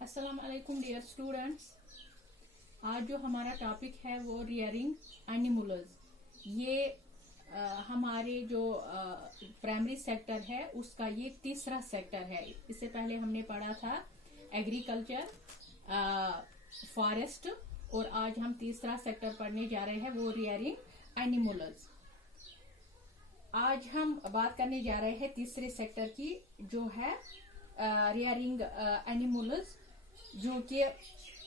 अस्सलाम वालेकुम dear students. आज जो हमारा टॉपिक है वो रियरिंग एनिमल्स। ये हमारे जो प्राइमरी सेक्टर है उसका ये तीसरा सेक्टर है। इससे पहले हमने पढ़ा था एग्रीकल्चर, फॉरेस्ट, और आज हम तीसरा सेक्टर पढ़ने जा रहे हैं वो रियरिंग एनिमल्स। आज हम बात करने जा रहे हैं तीसरे सेक्टर की, जो है रियरिंग एनिमल्स, जो कि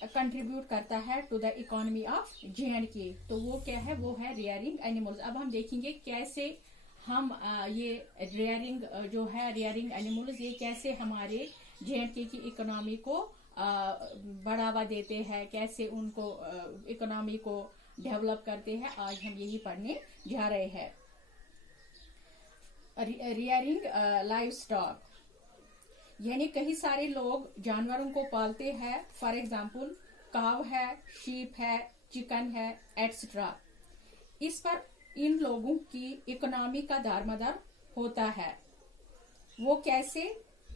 कंट्रीब्यूट करता है to the economy of J&K। तो वो क्या है? वो है रियरिंग एनिमल्स। अब हम देखेंगे कैसे हम ये रियरिंग जो है रियरिंग एनिमल्स, ये कैसे हमारे J&K की इकोनॉमी को बढ़ावा देते हैं, कैसे उनको इकोनॉमी को डेवलप करते हैं। आज हम यही पढ़ने जा रहे हैं। रियरिंग लाइव स्टॉक, यानी कई सारे लोग जानवरों को पालते हैं। फॉर एग्जाम्पल काव है, शीप है, चिकन है, एटसेट्रा। इस पर इन लोगों की इकोनॉमी का दारमदार होता है। वो कैसे?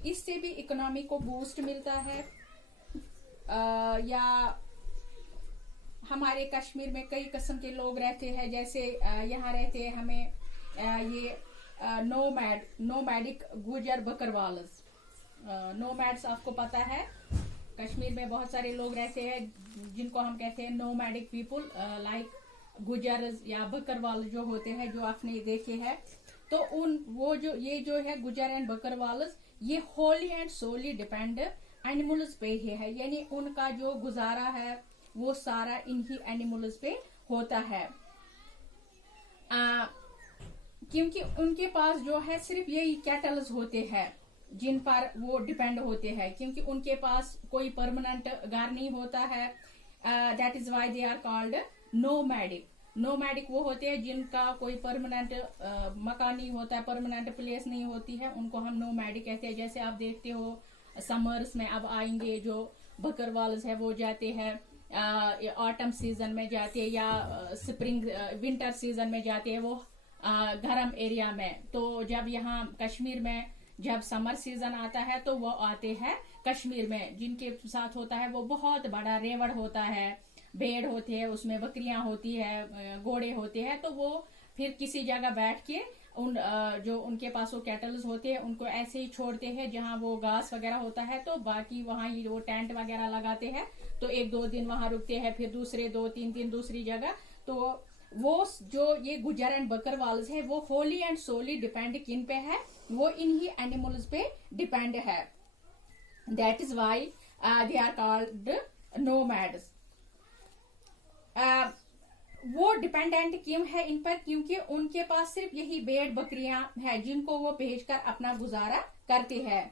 इससे भी इकोनॉमी को बूस्ट मिलता है। या हमारे कश्मीर में कई किस्म के लोग रहते हैं, जैसे यहाँ रहते हैं हमें ये नोमैडिक गुजर बकरवाल्स। नोमैड्स आपको पता है, कश्मीर में बहुत सारे लोग रहते हैं जिनको हम कहते हैं नोमैडिक पीपुल, लाइक गुजर्स या बकरवाल जो होते हैं, जो आपने देखे हैं। तो ये जो है गुजर एंड बकरवाल्स, ये wholly and solely depend animals पे ही है। यानी उनका जो गुजारा है वो सारा इन्हीं एनिमल्स पे होता है। क्योंकि उनके पास जो है सिर्फ यही कैटल्स होते हैं जिन पर वो डिपेंड होते हैं, क्योंकि उनके पास कोई परमानेंट घर नहीं होता है। That is why they are called nomadic. Nomadic वो होते हैं जिनका कोई परमानेंट मकान नहीं होता है, परमानेंट प्लेस नहीं होती है, उनको हम नोमैडिक कहते हैं। जैसे आप देखते हो समर्स में अब आएंगे जो बकरवाल्स है वो जाते हैं ऑटम सीजन में जाते हैं, या स्प्रिंग विंटर सीजन में जाते हैं वो गर्म एरिया में। तो जब यहाँ कश्मीर में जब समर सीजन आता है तो वो आते हैं कश्मीर में। जिनके साथ होता है वो बहुत बड़ा रेवड़ होता है, भेड़ होते हैं, उसमें बकरियां होती है, घोड़े होते हैं। तो वो फिर किसी जगह बैठ के जो उनके पास वो कैटल्स होते हैं उनको ऐसे ही छोड़ते हैं जहां वो घास वगैरह होता है। तो बाकी वहां ही वो टेंट वगैरह लगाते हैं। तो 1-2 दिन वहां रुकते हैं, फिर दूसरे 2-3 दिन दूसरी जगह। तो वो जो ये गुजर एंड बकरवाल्स है वो होली एंड सोली डिपेंड किन पे है? वो इन्हीं एनिमल्स पे डिपेंड है। That is why they are called nomads. वो डिपेंडेंट क्यों है इन पर? क्योंकि उनके पास सिर्फ यही भेड़ बकरियां हैं जिनको वो बेचकर अपना गुजारा करते हैं।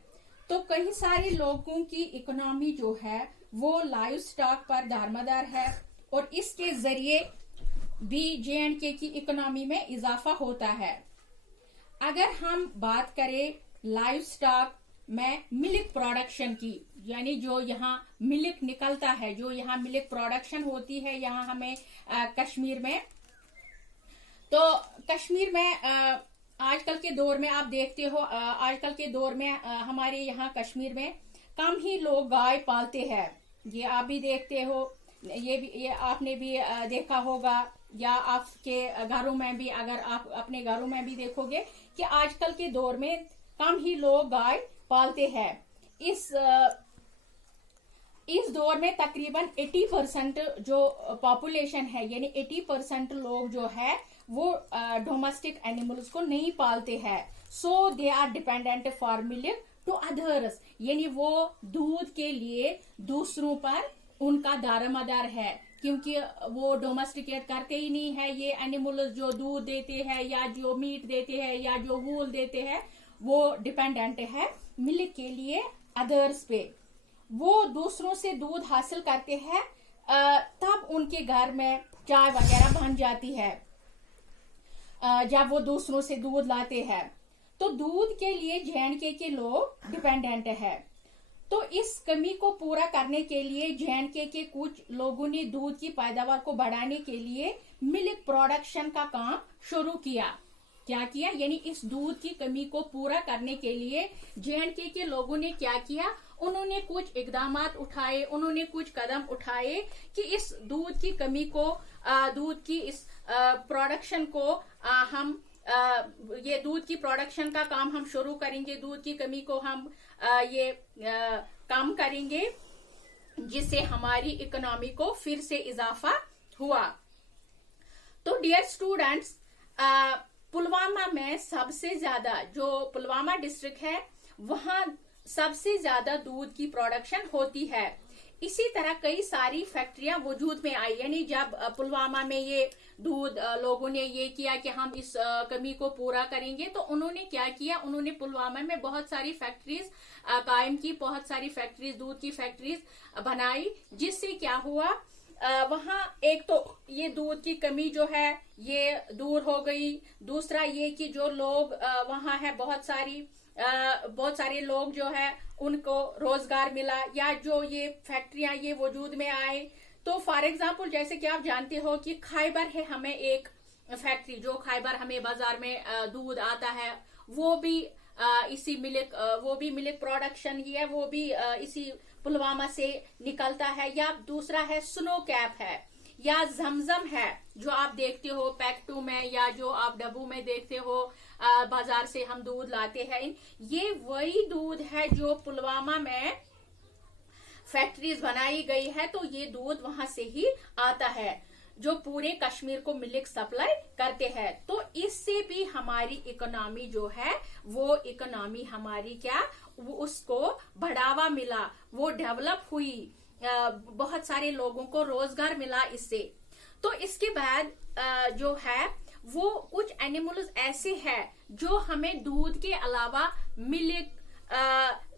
तो कई सारे लोगों की इकोनॉमी जो है वो लाइव स्टॉक पर दारमदार है, और इसके जरिए भी J&K की इकोनॉमी में इजाफा होता है। अगर हम बात करें लाइव स्टॉक में मिल्क प्रोडक्शन की, यानी जो यहाँ मिल्क निकलता है, जो यहाँ मिल्क प्रोडक्शन होती है यहाँ हमें कश्मीर में। तो कश्मीर में आजकल के दौर में आप देखते हो, आजकल के दौर में हमारे यहाँ कश्मीर में कम ही लोग गाय पालते हैं। ये आप भी देखते हो, ये आपने भी देखा होगा, या आपके घरों में भी, अगर आप अपने घरों में भी देखोगे कि आजकल के दौर में कम ही लोग गाय पालते हैं। इस दौर में तकरीबन 80% जो पॉपुलेशन है, यानी 80% लोग जो है वो डोमेस्टिक एनिमल्स को नहीं पालते हैं। So they are dependent for milk to others, यानी वो दूध के लिए दूसरों पर उनका दारोमदार है, क्योंकि वो डोमेस्टिकेट करते ही नहीं है। ये एनिमल्स जो दूध देते हैं या जो मीट देते हैं या जो वूल देते हैं, वो डिपेंडेंट है मिल्क के लिए अदर्स पे। वो दूसरों से दूध हासिल करते हैं, तब उनके घर में चाय वगैरह बन जाती है जब वो दूसरों से दूध लाते हैं। तो दूध के लिए J&K के लोग डिपेंडेंट है। तो इस कमी को पूरा करने के लिए J&K के कुछ लोगों ने दूध की पैदावार को बढ़ाने के लिए मिल्क प्रोडक्शन का काम शुरू किया। क्या किया, यानी इस दूध की कमी को पूरा करने के लिए J&K के लोगों ने क्या किया, उन्होंने कुछ इकदाम उठाए, उन्होंने कुछ कदम उठाए कि इस दूध की कमी को, दूध की इस प्रोडक्शन को हम ये दूध की प्रोडक्शन का काम हम शुरू करेंगे, दूध की कमी को हम ये काम करेंगे, जिससे हमारी इकोनॉमी को फिर से इजाफा हुआ। तो डियर स्टूडेंट्स, पुलवामा में सबसे ज्यादा, जो पुलवामा डिस्ट्रिक्ट है वहां सबसे ज्यादा दूध की प्रोडक्शन होती है। इसी तरह कई सारी फैक्ट्रियां वजूद में आई, यानी जब पुलवामा में ये दूध लोगों ने ये किया कि हम इस कमी को पूरा करेंगे, तो उन्होंने क्या किया, उन्होंने पुलवामा में बहुत सारी फैक्ट्रीज कायम की, बहुत सारी फैक्ट्रीज, दूध की फैक्ट्रीज बनाई, जिससे क्या हुआ, वहां एक तो ये दूध की कमी जो है ये दूर हो गई। दूसरा ये कि जो लोग वहां है, बहुत सारे लोग जो है उनको रोजगार मिला, या जो ये फैक्ट्रियां ये वजूद में आए। तो फॉर एग्जांपल जैसे कि आप जानते हो कि खैबर है हमें एक फैक्ट्री, जो खैबर हमें बाजार में दूध आता है वो भी इसी मिल्क प्रोडक्शन ही है, वो भी इसी पुलवामा से निकलता है। या दूसरा है स्नो कैप है, या जमजम है जो आप देखते हो पैक 2 में, या जो आप डब्बू में देखते हो बाजार से हम दूध लाते हैं, ये वही दूध है जो पुलवामा में फैक्ट्रीज बनाई गई है। तो ये दूध वहां से ही आता है जो पूरे कश्मीर को मिल्क सप्लाई करते हैं। तो इससे भी हमारी इकोनॉमी जो है, वो इकोनॉमी हमारी उसको बढ़ावा मिला, वो डेवलप हुई, बहुत सारे लोगों को रोजगार मिला इससे। तो इसके बाद जो है वो कुछ एनिमल्स ऐसे हैं जो हमें दूध के अलावा मिल्क,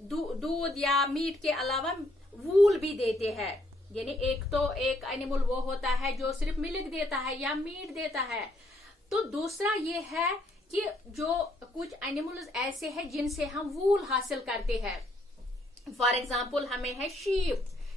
दूध या मीट के अलावा वूल भी देते हैं। यानी एक एनिमल वो होता है जो सिर्फ मिल्क देता है या मीट देता है। तो दूसरा ये है कि जो कुछ एनिमल्स ऐसे हैं जिनसे हम वूल हासिल करते हैं। फॉर एग्जाम्पल हमें है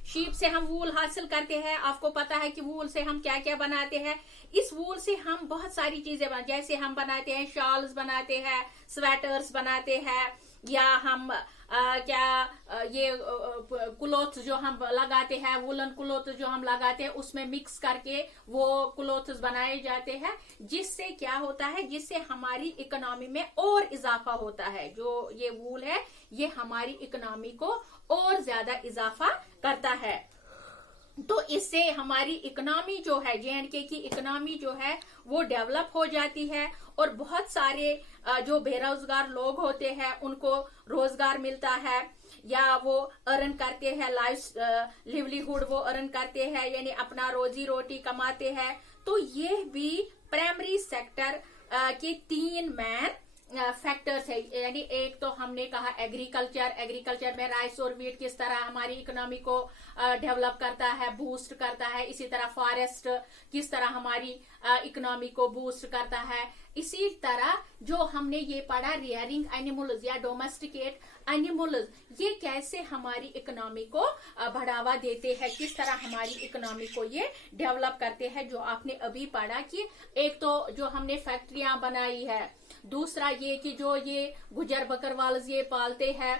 शीप से हम वूल हासिल करते हैं। आपको पता है कि वूल से हम क्या क्या बनाते हैं। इस वूल से हम बहुत सारी चीजें जैसे हम बनाते हैं, शॉल्स बनाते हैं, स्वेटर्स बनाते हैं, या हम ये क्लोथ्स जो हम लगाते हैं, वुलन क्लोथ जो हम लगाते हैं, उसमें मिक्स करके वो क्लोथ्स बनाए जाते हैं। जिससे क्या होता है, जिससे हमारी इकोनॉमी में और इजाफा होता है। जो ये वूल है ये हमारी इकोनॉमी को और ज्यादा इजाफा करता है। तो इससे हमारी इकोनॉमी जो है, J&K की इकोनॉमी जो है वो डेवलप हो जाती है, और बहुत सारे जो बेरोजगार लोग होते हैं उनको रोजगार मिलता है, या वो अर्न करते हैं, लिवलीहुड वो अर्न करते हैं, यानी अपना रोजी रोटी कमाते हैं। तो ये भी प्राइमरी सेक्टर के 3 मेन फैक्टर्स है। यानी एक तो हमने कहा एग्रीकल्चर में राइस और वीट किस तरह हमारी इकोनॉमी को डेवलप करता है, बूस्ट करता है। इसी तरह फॉरेस्ट किस तरह हमारी इकोनॉमी को बूस्ट करता है। इसी तरह जो हमने ये पढ़ा रियरिंग एनिमल्स या डोमेस्टिकेट एनिमल्स, ये कैसे हमारी इकोनॉमी को बढ़ावा देते हैं, किस तरह हमारी इकोनॉमी को ये डेवलप करते हैं। जो आपने अभी पढ़ा कि एक तो जो हमने फैक्ट्रियां बनाई है, दूसरा ये कि जो ये गुजर बकरवाल ये पालते हैं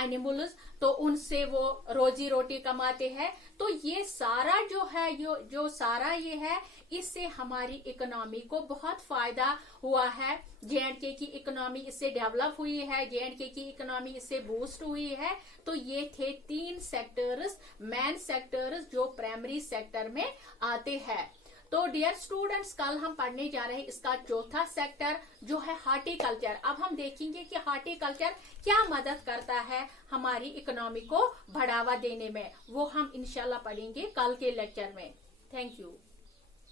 एनिमल्स, तो उनसे वो रोजी रोटी कमाते हैं। तो ये सारा जो है, जो सारा ये है, इससे हमारी इकोनॉमी को बहुत फायदा हुआ है। J&K की इकोनॉमी इससे डेवलप हुई है, J&K की इकोनॉमी इससे बूस्ट हुई है। तो ये थे 3 सेक्टर्स, मेन सेक्टर्स जो प्राइमरी सेक्टर में आते हैं। तो डियर स्टूडेंट्स, कल हम पढ़ने जा रहे हैं इसका चौथा सेक्टर जो है हार्टिकल्चर। अब हम देखेंगे कि हार्टिकल्चर क्या मदद करता है हमारी इकोनॉमी को बढ़ावा देने में। वो हम इंशाल्लाह पढ़ेंगे कल के लेक्चर में। Thank you.